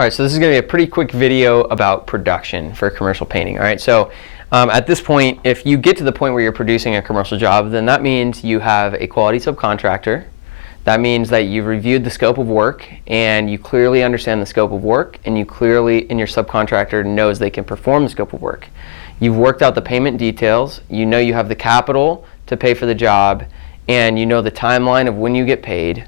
All right, so this is going to be a pretty quick video about production for commercial painting. All right, so at this point, if you get to the point where you're producing a commercial job, then that means you have a quality subcontractor. That means that you've reviewed the scope of work and you clearly understand the scope of work, and your subcontractor knows they can perform the scope of work. You've worked out the payment details, you know you have the capital to pay for the job, and you know the timeline of when you get paid,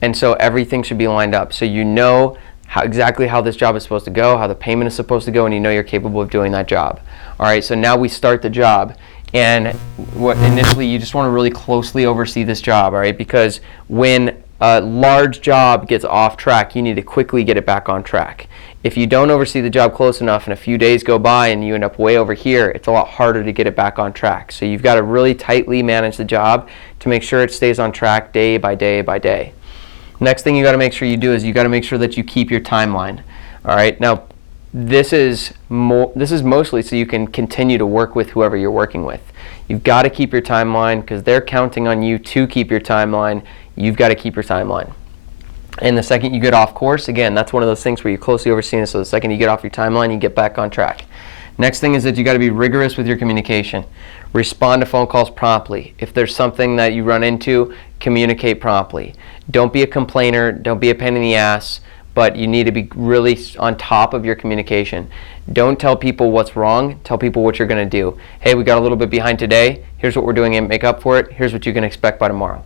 and so everything should be lined up. So you know exactly how this job is supposed to go, how the payment is supposed to go, and you know you're capable of doing that job. All right, so now we start the job, and initially you just want to really closely oversee this job, all right, because when a large job gets off track, you need to quickly get it back on track. If you don't oversee the job close enough and a few days go by and you end up way over here, it's a lot harder to get it back on track. So you've got to really tightly manage the job to make sure it stays on track day by day by day. Next thing you got to make sure you do is you got to make sure that you keep your timeline. All right, now this is mostly so you can continue to work with whoever you're working with. You've got to keep your timeline because they're counting on you to keep your timeline. You've got to keep your timeline. And the second you get off course, again, that's one of those things where you're closely overseeing it, so the second you get off your timeline, you get back on track. Next thing is that you got to be rigorous with your communication. Respond to phone calls promptly. If there's something that you run into, communicate promptly. Don't be a complainer, don't be a pain in the ass, but you need to be really on top of your communication. Don't tell people what's wrong, tell people what you're going to do. Hey, we got a little bit behind today, here's what we're doing and make up for it, here's what you can expect by tomorrow.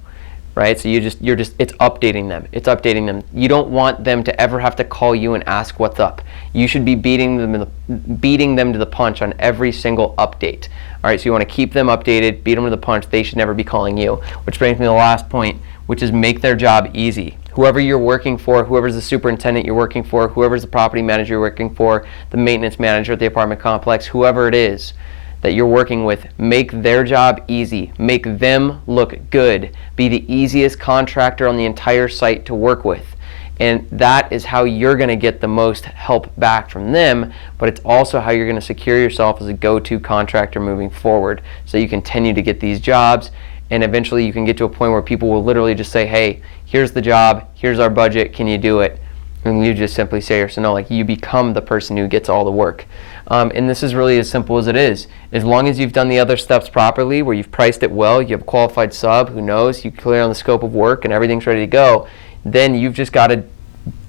Right? So it's updating them. It's updating them. You don't want them to ever have to call you and ask what's up. You should be beating them to the punch on every single update. All right, so you want to keep them updated, beat them to the punch. They should never be calling you. Which brings me to the last point, which is make their job easy. Whoever you're working for, whoever's the superintendent you're working for, whoever's the property manager you're working for, the maintenance manager at the apartment complex, whoever it is that you're working with, make their job easy. Make them look good. Be the easiest contractor on the entire site to work with. And that is how you're going to get the most help back from them, but it's also how you're going to secure yourself as a go-to contractor moving forward, so you continue to get these jobs, and eventually you can get to a point where people will literally just say, hey, here's the job, here's our budget, can you do it? And you just simply say yes or no. Like, you become the person who gets all the work. And this is really as simple as it is. As long as you've done the other steps properly, where you've priced it well, you have a qualified sub who knows, you clear on the scope of work, and everything's ready to go, then you've just got to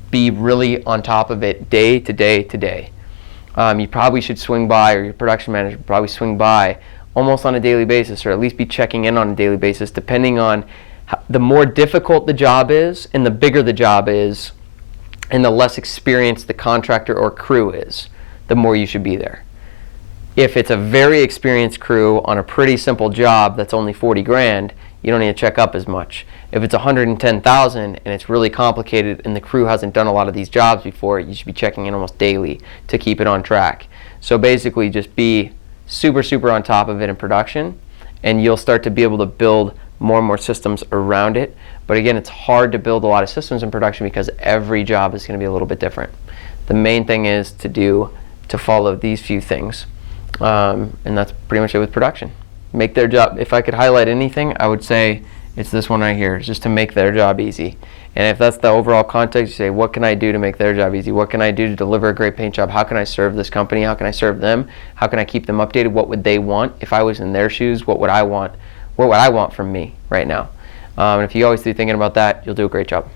be really on top of it day to day to day. You probably should swing by, or your production manager should probably swing by almost on a daily basis, or at least be checking in on a daily basis, depending on the more difficult the job is and the bigger the job is and the less experienced the contractor or crew is, the more you should be there. If it's a very experienced crew on a pretty simple job that's only 40 grand, you don't need to check up as much. If it's 110,000 and it's really complicated and the crew hasn't done a lot of these jobs before, you should be checking in almost daily to keep it on track. So basically just be super, super on top of it in production, and you'll start to be able to build more and more systems around it. But again, it's hard to build a lot of systems in production because every job is going to be a little bit different. The main thing is to follow these few things, and that's pretty much it with production. Make their job, if I could highlight anything, I would say it's this one right here. It's just to make their job easy. And if that's the overall context, you say, what can I do to make their job easy? What can I do to deliver a great paint job? How can I serve this company? How can I serve them? How can I keep them updated? What would they want? If I was in their shoes, what would I want? What would I want from me right now? And if you always do thinking about that, you'll do a great job.